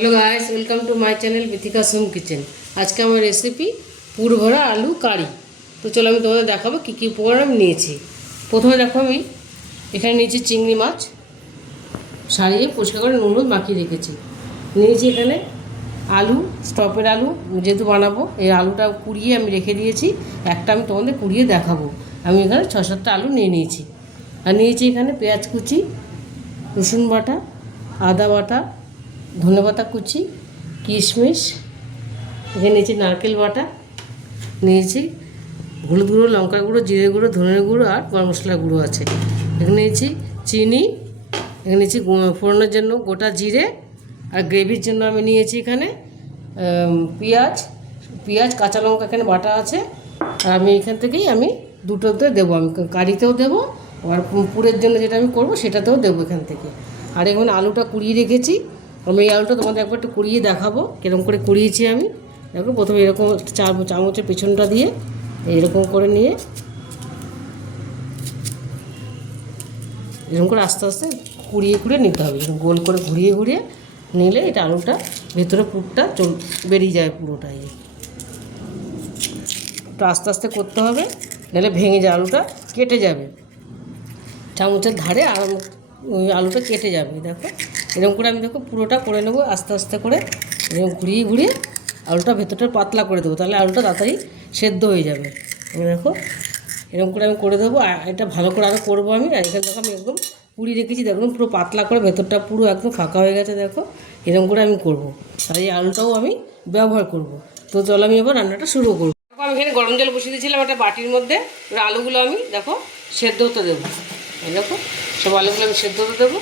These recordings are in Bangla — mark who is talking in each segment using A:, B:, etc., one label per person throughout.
A: Hello guys welcome to my channel Bithika Som kitchen আজকে আমার রেসিপি পুর ভরা আলু কারি। তো চলো আমি তোমাদের দেখাবো কী কী উপকরণ আমি নিয়েছি। প্রথমে দেখো আমি এখানে নিয়েছি চিংড়ি মাছ, সারিয়ে পরিষ্কার করে নুন মাখিয়ে রেখেছি। নিয়েছি এখানে আলু, স্টপের আলু যেহেতু বানাবো, এই আলুটা কুড়িয়ে আমি রেখে দিয়েছি, একটা আমি তোমাদের কুড়িয়ে দেখাবো। আমি এখানে ছ সাতটা আলু নিয়ে নিয়েছি। আর নিয়েছি এখানে পেঁয়াজ কুচি, রসুন বাটা, আদা বাটা ধনেপাতা কুচি, কিশমিশ, এখানে নিয়েছি নারকেল বাটা, নিয়েছি হলুদ গুঁড়ো, লঙ্কা গুঁড়ো, জিরে গুঁড়ো, ধনে গুঁড়ো আর গরম মশলা গুঁড়ো আছে। এখানে নিয়েছি চিনি, এখানে নিয়েছি ফোড়নের জন্য গোটা জিরে আর গ্রেভির জন্য আমি নিয়েছি এখানে পেঁয়াজ পেঁয়াজ, কাঁচা লঙ্কা এখানে বাটা আছে। আর আমি এখান থেকেই আমি দুটোতে দেবো, আমি কারিতেও দেবো আর পুরের জন্য যেটা আমি করব সেটাতেও দেবো এখান থেকে। আর এখানে আলুটা কুড়িয়ে রেখেছি। আমি এই আলুটা তোমাদের একবার একটু কুড়িয়ে দেখাবো কীরকম করে কুড়িয়েছি আমি। দেখো, প্রথমে এরকম চা চামচের পেছনটা দিয়ে এরকম করে নিয়ে, এরকম করে আস্তে আস্তে কুড়িয়ে কুড়িয়ে নিতে হবে। এরকম গোল করে ঘুরিয়ে ঘুরিয়ে নিলে এটা আলুটা ভেতরে পুরটা চল, বেরিয়ে যায় পুরোটাই। তো আস্তে আস্তে করতে হবে, নাহলে ভেঙে যায় আলুটা, কেটে যাবে। চামচের ধারে আলুটা কেটে যাবে, দেখো। এরকম করে আমি দেখো পুরোটা করে নেব, আস্তে আস্তে করে এরকম ঘুরিয়ে ঘুরিয়ে আলুটা ভেতরটা পাতলা করে দেবো, তাহলে আলুটা তাড়াতাড়ি সেদ্ধ হয়ে যাবে। দেখো এরকম করে আমি করে দেবো এটা ভালো করে আরও করব আমি, আর এখানে দেখো আমি একদম পুড়ি রেখেছি দেখুন পুরো পাতলা করে ভেতরটা পুরো একদম ফাঁকা হয়ে গেছে, দেখো এরকম করে আমি করব। আর এই আলুটাও আমি ব্যবহার করব। তো চলো আমি এবার রান্নাটা শুরু করব। দেখো আমি এখানে গরম জল বসিয়ে দিয়েছিলাম একটা বাটির মধ্যে আলুগুলো আমি দেখো সেদ্ধ হতে দেবো। দেখো, সব আলুগুলো আমি সেদ্ধ হতে দেবো।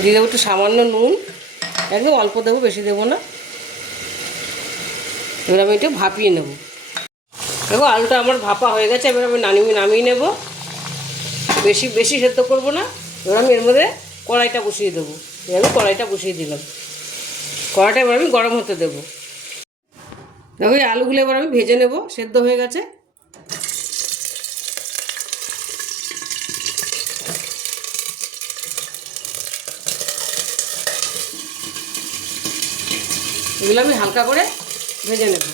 A: দিয়ে দেবো একটু সামান্য নুন। একদম অল্প দেবো, বেশি দেবো না। এবার আমি একটু ভাপিয়ে নেব। দেখো আলুটা আমার ভাপা হয়ে গেছে, এবার আমি নামিয়ে নামিয়ে নেব। বেশি বেশি সেদ্ধ করব না। এবার আমি এর মধ্যে কড়াইটা বসিয়ে দেবো। এবার আমি কড়াইটা বসিয়ে দিলাম। কড়াইটা এবার আমি গরম হতে দেবো। দেখো এই আলুগুলো এবার আমি ভেজে নেব, সেদ্ধ হয়ে গেছে। এগুলো আমি হালকা করে ভেজে নেব।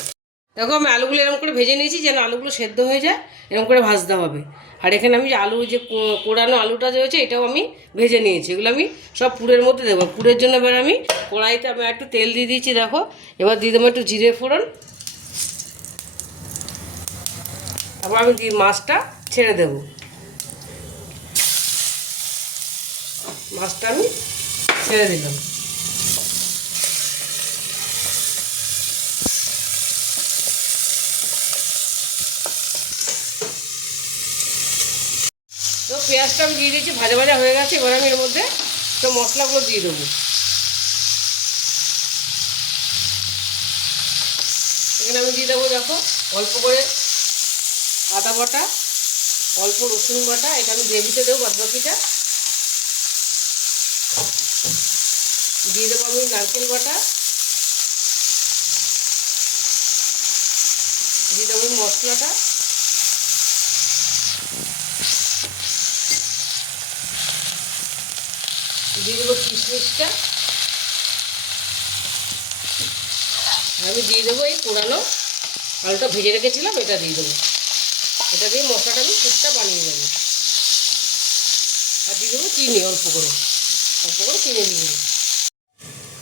A: দেখো আমি আলুগুলো এরকম করে ভেজে নিয়েছি যেন আলুগুলো সেদ্ধ হয়ে যায়, এরকম করে ভাজতে হবে। আর এখানে আমি যে আলু, যে কোড়ানো আলুটা যে হয়েছে এটাও আমি ভেজে নিয়েছি। এগুলো আমি সব পুরের মধ্যে দেবো। পুরের জন্য এবার আমি কড়াইতে আমি একটু তেল দিয়ে দিয়েছি, দেখো। এবার দিয়ে দেবো একটু জিরে ফোড়ন। তারপর আমি মাছটা ছেড়ে দেবো। মাছটা আমি ছেড়ে দিলাম তো পেঁয়াজটা আমি দিয়ে দিয়েছি, ভাজা ভাজা হয়ে গেছে, এবার আমি এর মধ্যে তো মশলাগুলো দিয়ে দেবো। এখানে আমি দিয়ে দেবো দেখো, অল্প করে আদা বাটা, অল্প রসুন বাটা, এটা আমি গ্রেভিতে দেবো বাদ বাকিটা দিয়ে দেবো আমি নারকেল বাটা। দিয়ে দেবো মশলাটা। দিয়ে দেবো কিশমিশটা, আমি দিয়ে দেবো এই পোড়ানো আলুটা ভেজে রেখেছিলাম, এটা দিয়ে দেবো। এটা দিয়ে মশলাটা আমি ফুটটা বানিয়ে নেব। আর দিয়ে দেবো চিনি, অল্প করে। অল্প করে চিনি দিয়ে দেবো।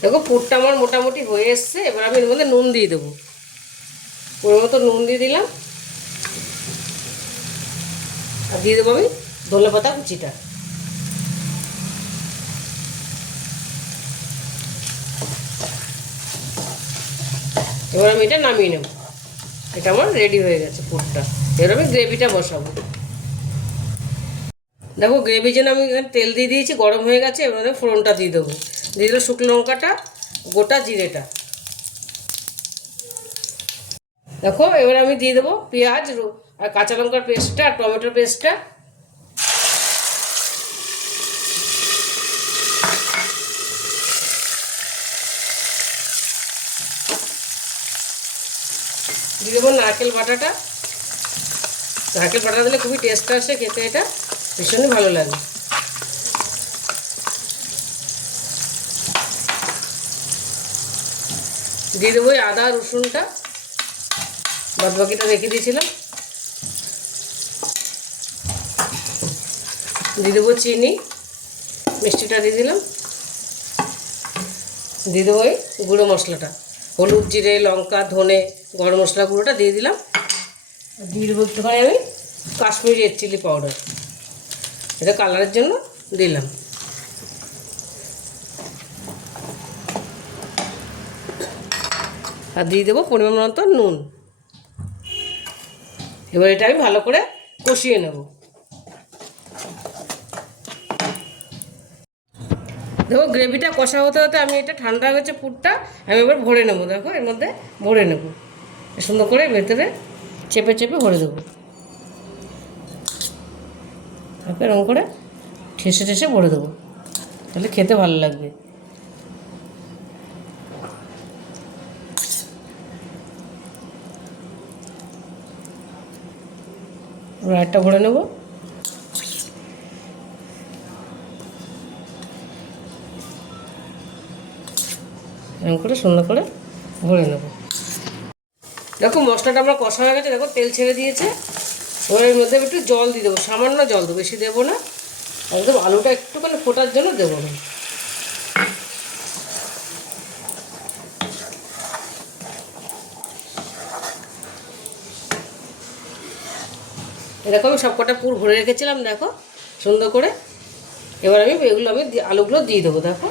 A: দেখো পুরটা আমার মোটামুটি হয়ে এসছে, এবার আমি এর মধ্যে নুন দিয়ে দেবো। ওর মতো নুন দিয়ে দিলাম। আর দিয়ে দেবো আমি ধনে পাতা কুচিটা। এবার আমি এটা নামিয়ে নেব। এটা আমার রেডি হয়ে গেছে পুরটা। এবার আমি গ্রেভিটা বসাবো। দেখো গ্রেভির জন্য আমি এখানে তেল দিয়ে দিয়েছি, গরম হয়ে গেছে, এবার ফোড়নটা দিয়ে দেবো। দিয়ে দিল শুকনো লঙ্কাটা, গোটা জিরেটা। দেখো, এবার আমি দিয়ে দেবো পেঁয়াজ, আর কাঁচা লঙ্কার পেস্টটা আর টমেটোর পেস্টটা দিয়ে দেবো নারকেল বাটাটা। নারকেল বাটা দিলে খুবই টেস্ট আসে, খেতে এটা ভীষণই ভালো লাগে। দিয়ে দেবো আদা, রসুনটা বাদ বাকিটা রেখে দিয়েছিলাম। দিয়ে দেবো চিনি, মিষ্টিটা দিয়ে দিলাম। দিয়ে দেবো গুঁড়ো মশলাটা। হলুদ, জিরে, লঙ্কা, ধনে, গরম মশলা গুঁড়োটা দিয়ে দিলাম। দিয়ে দেবো একটুখানি আমি কাশ্মীরি রেড চিলি পাউডার। এটা কালারের জন্য দিলাম। আর দিয়ে দেবো পরিমাণ মতো নুন। এবার এটা আমি ভালো করে কষিয়ে নেব। দেখো গ্রেভিটা কষা হতে হতে আমি এটা ঠান্ডা হয়েছে পুরটা, আমি এবার ভরে নেব, দেখো, এর মধ্যে ভরে নেব। সুন্দর করে ভেতরে চেপে চেপে ভরে দেবো। এরকম করে ঠেসে ঠেসে ভরে দেবো। তাহলে খেতে ভালো লাগবে। একটা ভরে নেব। এরকম করে সুন্দর করে ভরে নেব। দেখো মশলাটা আমার কষা হয়ে গেছে, দেখো তেল ছেড়ে দিয়েছে। এর মধ্যে একটু জল দিয়ে দেবো, সামান্য জল দেবো বেশি দেবো না। একদম আলুটা একটুখানি ফোটার জন্য দেবো না এরকম সব কটা পুর ভরে রেখেছিলাম, দেখো সুন্দর করে। এবার আমি এগুলো আমি আলুগুলো দিয়ে দেবো, দেখো।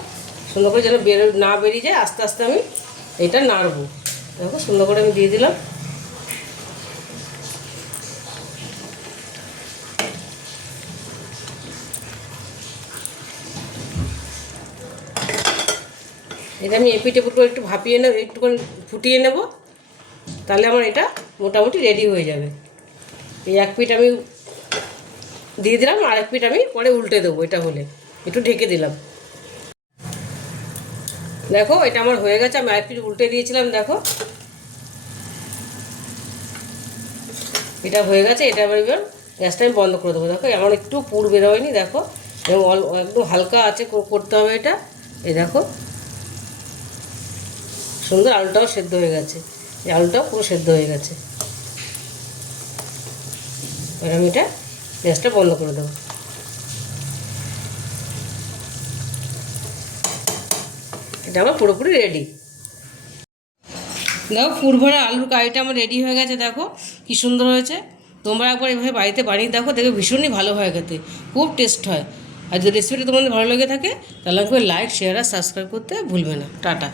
A: সুন্দর করে যেন বেরো না বেরিয়ে যায়, আস্তে আস্তে আমি এটা নাড়বো। দেখো, সুন্দর করে আমি দিয়ে দিলাম। এটা আমি এপিটে পুটো একটু ভাপিয়ে নেব, একটুখানি ফুটিয়ে নেব, তাহলে আমার এটা মোটামুটি রেডি হয়ে যাবে। এই এক পিঠ আমি দিয়ে দিলাম, আর এক পিঠ আমি পরে উল্টে দেবো, এটা হলে। একটু ঢেকে দিলাম। দেখো, এটা আমার হয়ে গেছে, আমি আরেক পিঠ উল্টে দিয়েছিলাম, দেখো। এটা হয়ে গেছে, এটা এবার এবার গ্যাসটা আমি বন্ধ করে দেবো, দেখো আমার একটু পুর বেরোয়নি দেখো। একদম হালকা আছে করতে হবে এটা। এই দেখো। সুন্দর আলুটাও সেদ্ধ হয়ে গেছে। এই আলুটাও পুরো সেদ্ধ হয়ে গেছে। এবার আমি এটা গ্যাসটা বন্ধ করে দেবো। এটা আমার পুরোপুরি রেডি দেখো পুরভরা আলুর কারিটা আমার রেডি হয়ে গেছে, দেখো। কি সুন্দর হয়েছে। তোমরা একবার এভাবে বাড়িতে বানিয়ে দেখো দেখো ভীষণই ভালো হয় খেতে। খুব টেস্ট হয়। আর যদি রেসিপিটা তোমাদের ভালো লেগে থাকে, তাহলে আমাকে লাইক শেয়ার আর সাবস্ক্রাইব করতে ভুলবে না। টাটা।